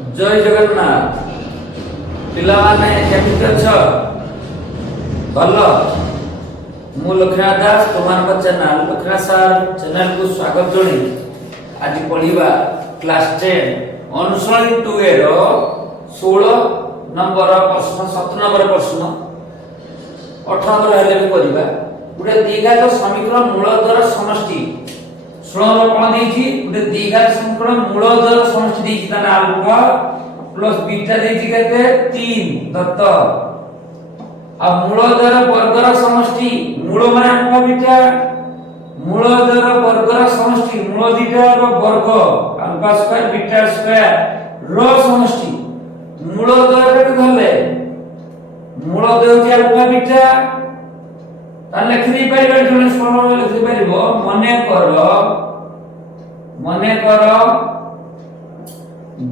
जय जगन्नाथ पिलाने केमिति अछ भल मु लक्ष्मण दास तुम चैनल लक्ष्मण सार चैनल को स्वागत जणी आज पढ़िबा क्लास 10 अनुसरण 2 एर 16 नंबर प्रश्न 17 नंबर प्रश्न 18 नंबर हेले भी करबा गुटे द्विघात समीकरण मूल द्वारा समष्टि 16 कोन देछि गुटे द्विघात समीकरण मूल द्वारा समष्टि देछि ताना अल्फा प्लस बीटा देछि केते 3 दत्त अब मूल द्वारा वर्गर समष्टि मूल माने अल्फा बीटा मूल द्वारा वर्गर समष्टि मूल बीटा रो वर्ग alpha square beta square rho समष्टि मूल द्वारा केते धरले मूल देउछि अल्फा बीटा ताले लिखि पाइबा जने सरल लिखि पाइबो मने कर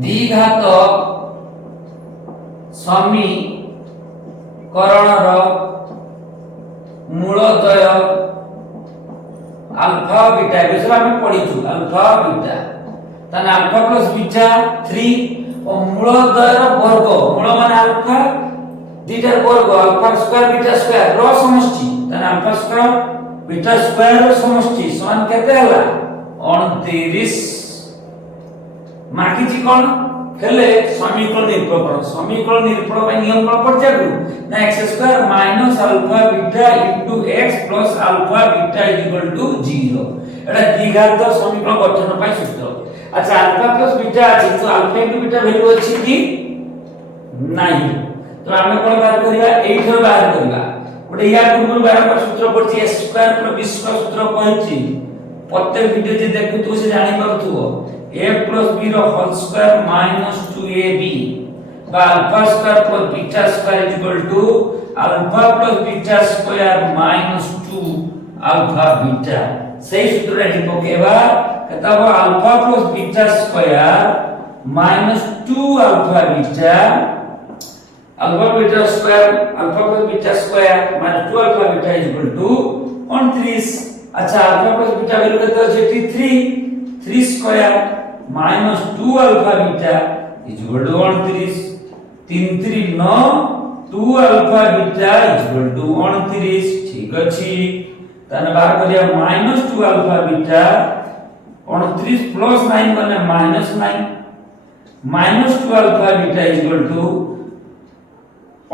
द्विघात समीकरणर मूलद्वय अल्फा बीटा विषय हम पढिछु अल्फा बीटा तने अल्फा प्लस बीटा 3 और मूलद्वयर वर्ग मूल माने अल्फा बीटा वर्ग alpha square beta square rho समष्टि तने alpha square beta square rho समष्टि समान केते हला 29 माकिछि कोन हेले समीकरण निरूपण पे नियम कोन पड़छाकू ना x square minus alpha beta into x plus alpha beta equal to 0 एटा द्विघात समीकरण गठन पय सूत्र अच्छा अल्फा प्लस बीटा अछि तो अल्फा इनटू बीटा वैल्यू अछि कि नाही तो हम कोन बात करिया एठर बाहर करिया ओटे या पूर्व बार सूत्र पड़छि x square plus b square सूत्र कहछि प्रत्येक वीडियो जे देखु से जानि परथुओ a plus b रो होल स्क्वायर माइनस 2ab बा alpha square plus beta square is equal to alpha plus beta square minus 2 alpha beta सही सूत्र एठी पकेबा कतबो alpha plus beta square minus 2 alpha beta alpha plus beta square minus 2 alpha beta is equal to 29 अच्छा alpha plus beta value कत अछि 3 square minus 2 alpha beta is equal to 29 3 3 9 2 alpha beta is equal to 29 ठीक अछि तने बाहर करिया minus 2 alpha beta 29 plus 9 माने minus 9 minus 2 alpha beta is equal to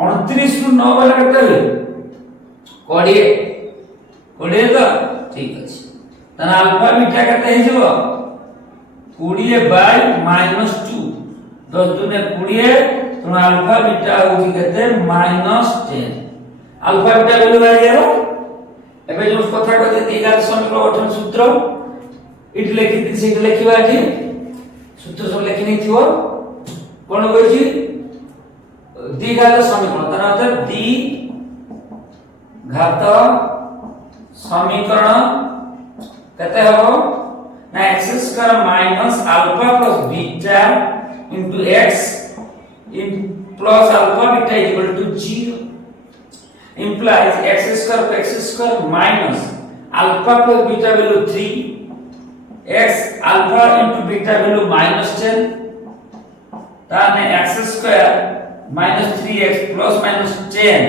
29 रु 9 वाला केते है 20 तो ठीक अछि तने अल्फा बीटा केते हे जबो 20 बाय -2 10 दुने 20 तो अल्फा बीटा होची केते -10 अल्फा बीटा वैल्यू बाय गेलो एबे जो कथा कहते द्विघात समीकरण गठन सूत्र इट लिखि दी से लिखिबा जे सूत्र सब लिखि नै थिवो कोन होची द्विघात समीकरण तार अर्थ द्विघात समीकरण कहते हो ना x square minus alpha plus beta into x इन plus alpha beta equal to 0 implies x square पे x square minus alpha plus beta value 3 x alpha into beta value -10 ताने x square minus 3x plus minus 10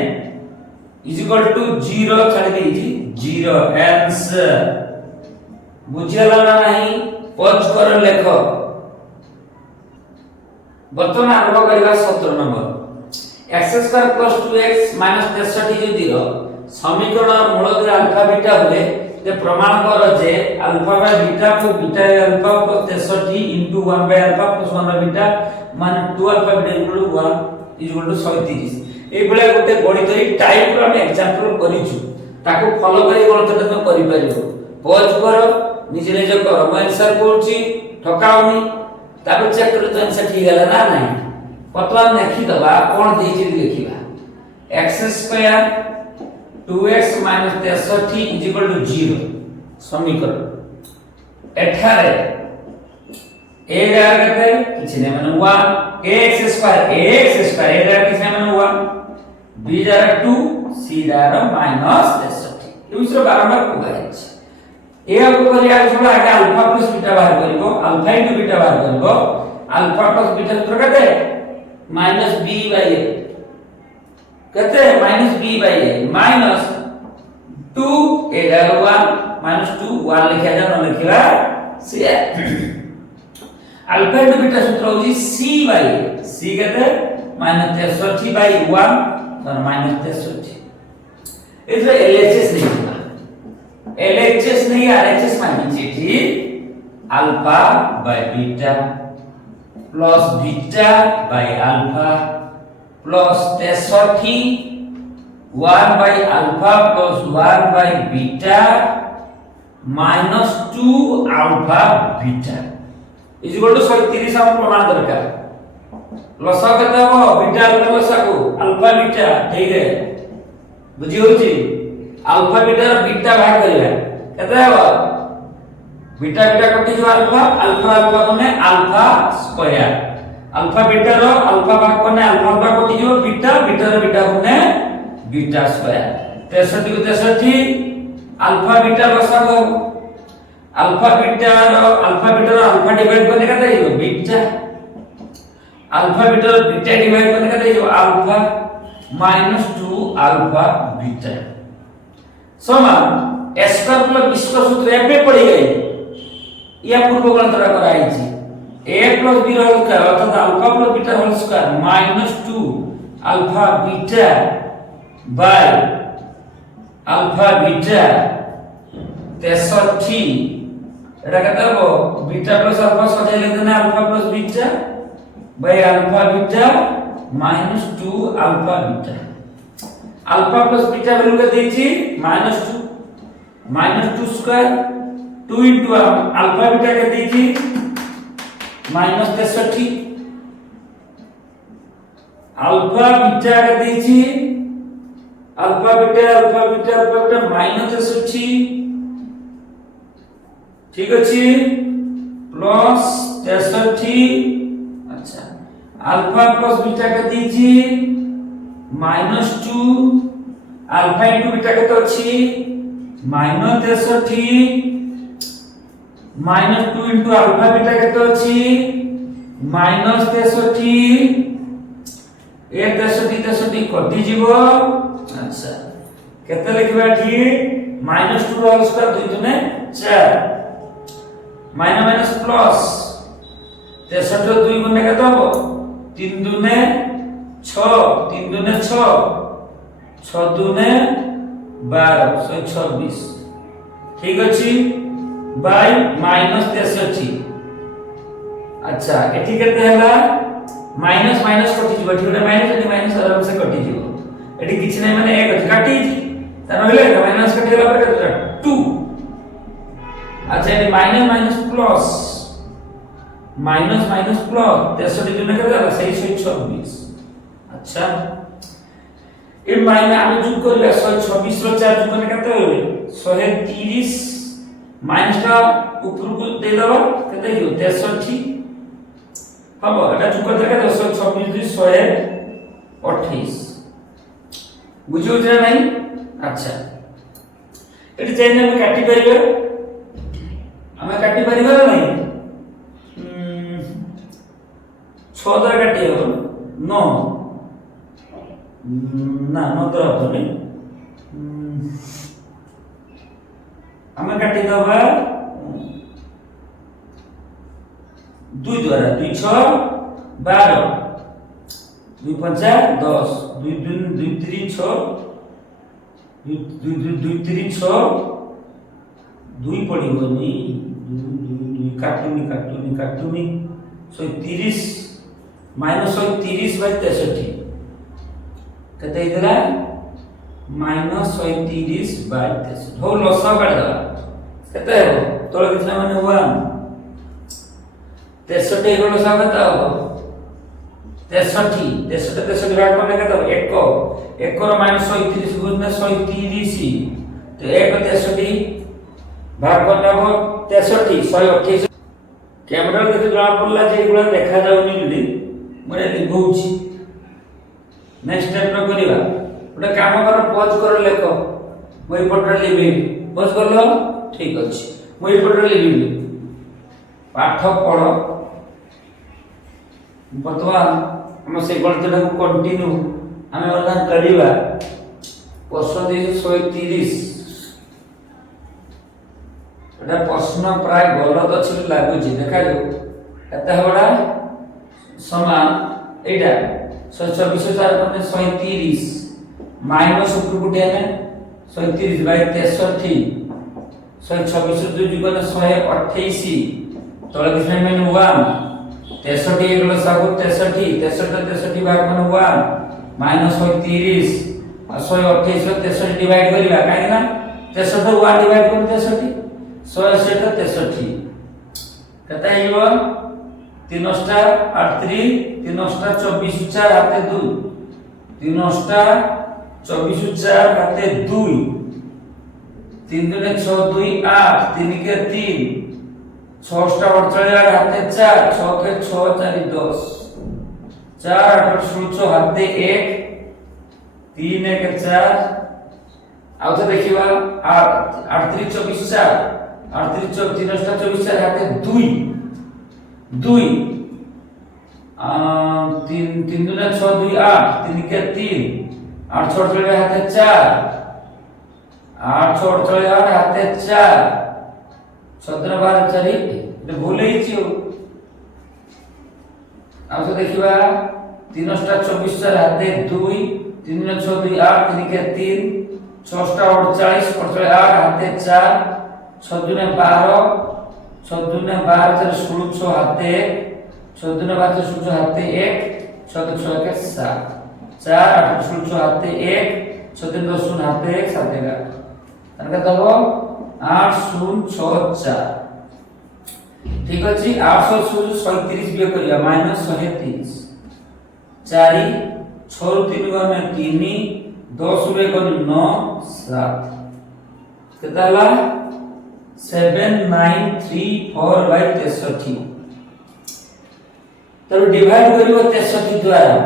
is equal to 0 छाड़ देछि 0 answer बुझियला नाही pause कर लेख वर्तमान आरंभ करिवा 17 number x square plus 2x minus 63 जदि रो समीकरण मूल द्वारा अल्फा बीटा होले ते प्रमाण कर जे अल्फा बाय बीटा को beta alpha plus 63 into 1 by alpha plus 1 by beta माने 2 alpha beta equal to 1 is equal to 37 ए बेला गोटे गणित टाइप रो हम एग्जांपल करिछु ताको फॉलो करी गणित तो करि परिबो पॉज कर निजे निजे कर मैं आंसर करछि ठकाउनी तापर चेक कर तो आंसर ठीक है ना नहीं पतला लिखि दबा कोन देछि लिखिबा x square 2x - 63 is equal to 0 समीकरण एठारे a गार करते किछि नै माने 1 ax स्क्वायर a गार किछि नै माने 1 b गार 2 c गार -63 ये विषय बारंबार पुगाइछ ए हमको करिया छोड़ा आगे अल्फा प्लस बीटा बाहर करिवो अल्फा इनटू बीटा बाहर करिवो अल्फा प्लस बीटा सूत्र कहते माइनस बी बाई ए कहते minus B by A minus 2 A डालो 1 माइनस 2 1 लिखा जाए न लिखिला सी अल्फा इनटू बीटा सूत्र होची सी बाई सी कहते माइनस 63 बाई 1 तो माइनस 63 इधर एलएचएस नहीं होगा एलएचएस नहीं आरएचएस माइनस थी alpha by beta plus beta by alpha plus 63 1 by alpha plus 1 by beta minus 2 alpha beta is equal to 130 हम प्रमाण दरकार लसा केते हो बीटा अल्फा लसा को अल्फा बीटा ठीक है बुझी होची अल्फा बीटा रो बीटा भाग करिया केते हो बीटा बीटा कटि जो अल्फा अल्फा अल्फा कोने अल्फा स्क्वायर अल्फा बीटा रो अल्फा भाग कोने अल्फा अल्फा कटि जो बीटा बीटा रो बीटा कोने बीटा स्क्वायर 63 को 63 अल्फा बीटा लसा को अल्फा बीटा रो अल्फा डिवाइड करने का देइयो बीटा अल्फा बीटा रो बीटा डिवाइड करने का देइयो अल्फा माइनस 2 अल्फा बीटा समान a square plus b square सूत्र एबे पड़ी गई या पूर्व गणना कराई छी a प्लस b रो स्क्वायर अर्थात alpha plus beta whole square minus 2 alpha beta by alpha beta 63 এটা কত হবে बीटा प्लस अल्फा सजाई लेते ना alpha plus beta by alpha beta minus 2 alpha beta alpha plus beta value के देछि -2 स्क्वायर 2 इनटू अल्फा बीटा के देछि -63 अल्फा बीटा के देछि अल्फा बीटा -63 ठीक अछि प्लस 63 अच्छा अल्फा प्लस बीटा के दीजी -2 अल्फा इनटू बीटा के तो अछि -63 -2 इनटू अल्फा बीटा के तो अछि -63 ए 63 कटि जीवो अच्छा केते लिखबा ठी -2 होल स्क्वायर 2 दुने 4 माइनस माइनस प्लस 63 2 गुणे कत हो 3 दुने 6 3 दुने 6 6 दुने 12 126 ठीक अछि बाय -63 अच्छा एठी केते हला माइनस माइनस कटि जीव एठी माइनस एठी माइनस आराम से कटि जीव एठी किछ नै माने 1 काटि त नहले माइनस कटि गला पर 2 अच्छा ये माइनस माइनस प्लस 63 दुने केते सही 126 अच्छा ए माइनस हम जोग करले 126 रो 4 जोग करने केते होले 130 माइनस का ऊपर को दे दबा केते हो 63 हबो एटा जोग करते केते 126 128 बुझियो जे नहीं अच्छा एटी चेंज में काटी परिबे हमें काटी परिबा नहीं 6 द्वारा काटी हो 9 ना 9 द्वारा तो नहीं हमें काटी दबा 2 द्वारा 2 6 12 2 5 10 2 2 3 6 2 3 6 2 पड़िबो नी काटुनी 130 माइनस 130 बाय 63 कते इधर माइनस 130 बाय 63 हो लसा काट दला कते हो तोळ कितना माने 1 63 को लसा कते हो 63 भाग करने कते हो 1 रो माइनस 130 गुणा 130 तो 1 63 भाग करना हो 63 128 कैमरा देखि जଣା पड़ला जे गुला देखा जाउनी जदी मने लिखौछि नेक्स्ट स्टेप रो करिवा ओटा काम कर पॉज कर लेखो मोई पटर लिबि पॉज करलो ठीक अछि मोई पटर लिबि पाठ पढो बर्तमान हम से गणितटा को कंटिन्यू आमे वर्तमान करिवा प्रश्न दे 130 एटा प्रश्न प्राय गलत अछि लागु छी देखा जो एता बडा समान एटा 124 4 37 माइनस ऊपर गुटिया में 37 बाय 63 126 2 जुगन 128 तळे किसने में 1 63 एक लसागु 63 63 भाग मन 1 माइनस 30 और 128 63 डिवाइड करिवा काहे ना 63 1 डिवाइड कर 63 168 63 कता हिबो 3 स्टार 8 3 स्टार 24 4 हाते 2 3 स्टार 24 4 हाते 2 3 दुने 6 2 8 3 के 3 6 स्टार 48 हाते 4 6 के 6 4 10 4 8 16 हाते 1 3 1 4 आउ तो देखिबा 8 3 24 4 8 3 3 स्टार 24 4 हाते 2 2 3 3 दुने 6 2 8 3 के 3 8 6 48 हाते 4 8 6 48 हाते 4 17 12 4 ये भूल ही छियो आ तो देखिबा 3 स्टार 24 4 हाते 2 3 6 2 8 3 के 3 6 स्टार 48 48 हाते 4 6 दुने 12 6 दुने 12 4 16 हाते 6 दुने 12 16 हाते 1 6 6 के 7 4 8 16 हाते 1 6 दिन 10 हाते 1 7 का तनका दबो 8 0 6 4 ठीक अछि 837 बियो करिया माइनस 130 4 6 3 गुणे 3 10 रे गुणे 9 7 केता हला 7934 बाय 63 तो डिवाइड करियो 63 द्वारा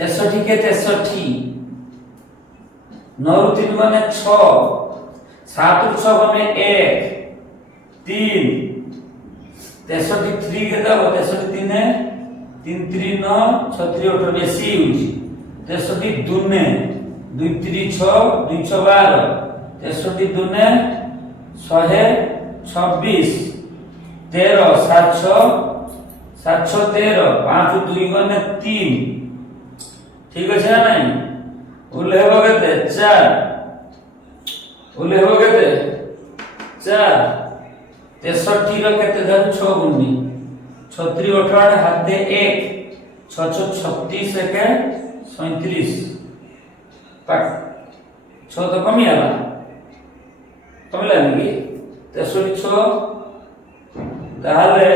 63 के 63 9 3 गुणे 6 7 6 गुणे 1 3 63 3 के दबो 63 3 है 3 3 9 6 3 8 बेसी होची 63 दुने 2 3 6 2 6 12 63 दुने 126 13 7 6 7 6 13 5 2 गुणे 3 ठीक अछि ना नहीं उले हो केते 4 उले हो केते 4 63 रो केते धर 6 गुणी 36 18 हाते 1 6 6 36 के 37 पाठ 6 तो कमी आला कमिला नहीं 63 6 ताहले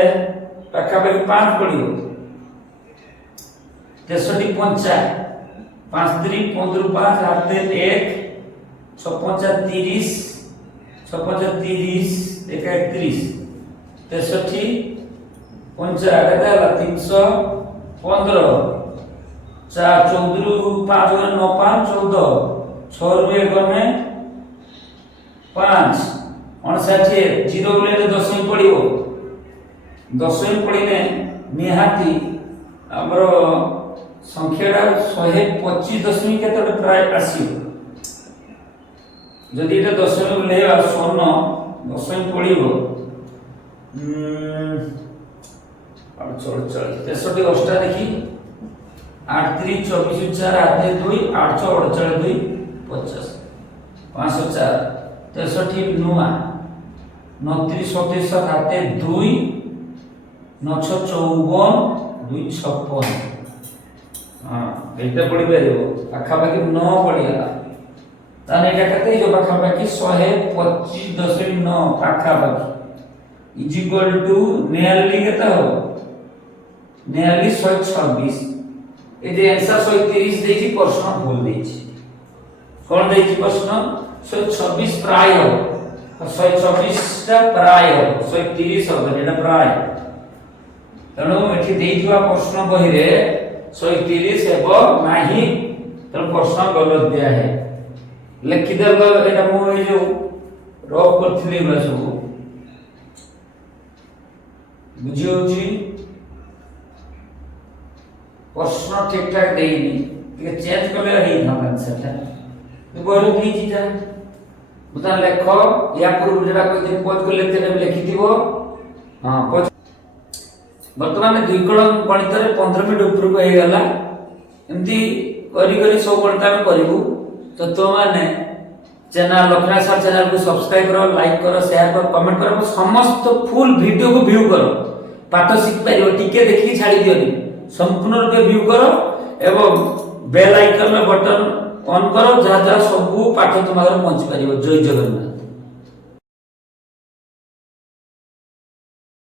पाखा पाखी 5 पड़ियो 63 5 5 3 15 5 हाते 1 6 5 30 6 5 30 31 63 5 केते 315 4 14 5 9 5 14 6 रुपए गने 5 59 0 बोले 10 ही पड़ियो 10 ही पड़िने निहाती हमरो संख्याटा 125 दशमिक केते प्राय आसीबो जदि एटा 10 में लेबा 0 10 में पड़िबो अब चल 63 अष्टा देखी 8 3 24 4 आते 2 8 6 48 2 50 504 63 नुआ 29 37 आते 2 9 6 54 2 56 हां एटा पड़ी बेरियो आखा बाकी 9 पड़िया ताने एटा कते जो पाखा बाकी 125.9 पाखा बाकी इज इक्वल टू नियरली केता हो नियरली 126 ए जे आंसर 130 देछि प्रश्न भूल देछि कोन देछि प्रश्न 126 प्राय हो 126 टा प्राय हो 130 हो एटा प्राय तनो एठी देइथिवा प्रश्न बहिरे 130 हेबो नाही तो प्रश्न गलत दिया है लिखि देबो एटा मो ए जो रॉप करथिले बा सब बुझियो छी प्रश्न ठीक ठाक देनी ଟିକେ ଚେଞ୍ଜ କଲେ ହେଇଥାନ୍ତା ଆନ୍ସରଟା ବହିରୁ ଦେଇଛି ଯା ବୁଝା ଲେଖ ୟା ପୂର୍ବରୁ ଯେଟା କହିଥିଲି ପଜ କୁ ଲେଖତେ ଲେଖିଥିବ ହଁ ପଜ ବର୍ତ୍ତମାନ ଦ୍ୱିକୋଣ ଗଣିତରେ 15 ମିନିଟ ଉପରକୁ ହେଇଗଲା ଏମିତି କରି କରି ସବୁ ଗଣିତ ଆମେ କରିବୁ ତ ତୁମମାନେ चैनल लखना सर चैनल को सब्सक्राइब करो लाइक करो शेयर करो कमेंट करो समस्त फुल वीडियो को व्यू करो पाठ सीख पारियो टिके देखि छाड़ी दियोनी संपूर्ण रूप व्यू करो एवं बेल आइकन में बटन ऑन करो जहाँ जहाँ सब पाठ तुम्हारे पहुंच पारियो जय जगन्नाथ।